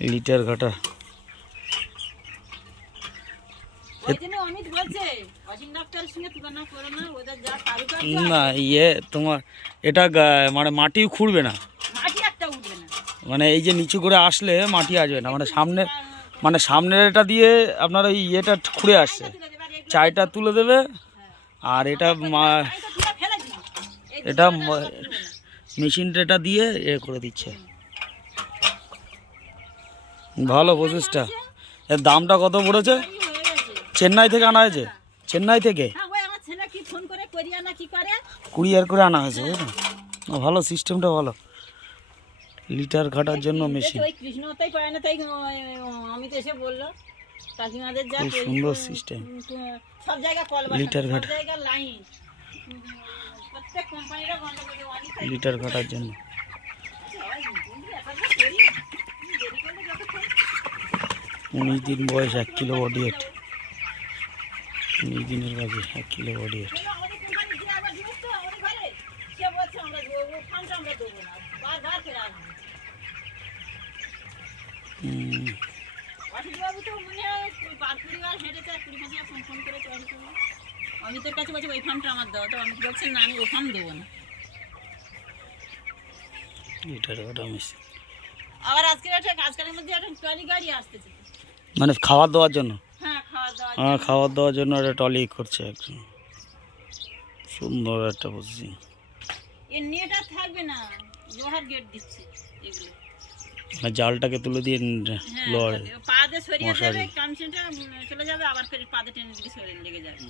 Litre ঘাটা না ইয়ে তোমার এটা মানে মাটি খুঁড়বে না, মানে এই যে নিচু করে আসলে মাটি আসবে না, মানে সামনের এটা দিয়ে আপনার এই ইয়েটা খুঁড়ে আসছে, চাইটা তুলে দেবে। আর এটা এটা মেশিনটা এটা দিয়ে এ করে দিচ্ছে। ভালো প্রসেসটা। এর দামটা কত পড়েছে? চেন্নাই থেকে আনা হয়েছে, চেন্নাই থেকে কুরিয়ার করে আনা হয়েছে। ভালো সিস্টেমটা ভালো, লিটার ঘাটার জন্য মেশিন, খুব সুন্দর সিস্টেম। লিটার ঘাটা, লিটার ঘাটার জন্য 19 দিন বয়স, 1 কিলো বডি ওয়েট। 19 দিনের বাকি 1 কিলো বডি ওয়েট। অমিতের কাছে বলছে ওই ফার্মটা আমার দাও, তো অমিত বলছে না আমি ও ফার্ম দেবো না। আবার আজকের মধ্যে একটা ট্রলি গাড়ি আসতেছে, মানে খাবার দেওয়ার জন্য। হ্যাঁ খাবার দেওয়ার জন্য একটা ট্রলি করছে একজন। সুন্দর একটা পজিশন। এর নেট আর থাকবে না, লোহার গেট দিচ্ছে এগুলো। জালটাকে তুলে দিয়ে লোহার পা দিয়ে সরিয়ে দেবে, কামসিনটা চলে যাবে, আবার ফের পা দিয়ে টেনে দিকে সরিয়ে লেগে যাবে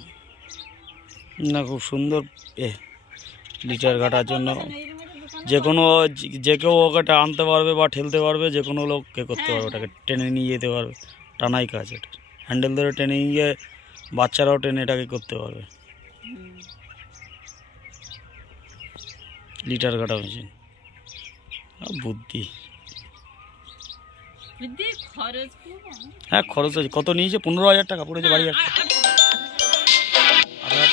না। খুব সুন্দর লিটার ঘাটার জন্য যে কেউ ওকে আনতে পারবে বা ঠেলতে পারবে, যে কোনো লোককে করতে পারবে, ওটাকে টেনে নিয়ে যেতে পারবে। টানাই কাজ, এটা হ্যান্ডেল ধরে টেনে নিয়ে গিয়ে বাচ্চারাও টেনে এটাকে করতে পারবে। লিটার ঘাটা মেশিন, বুদ্ধি। খরচ হ্যাঁ খরচ আছে। কত নিয়েছে? 15,000 টাকা পড়েছে বাড়ি একটা।